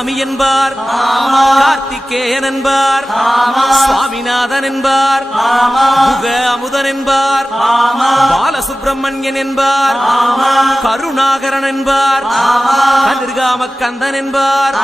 சாமி என்பார், கார்த்திகேயன் என்பார், சுவாமிநாதன் என்பார், முக அமுதன் என்பார், பாலசுப்பிரமணியன் என்பார், கருணாகரன் என்பார், கதிர்காம கந்தன் என்பார்.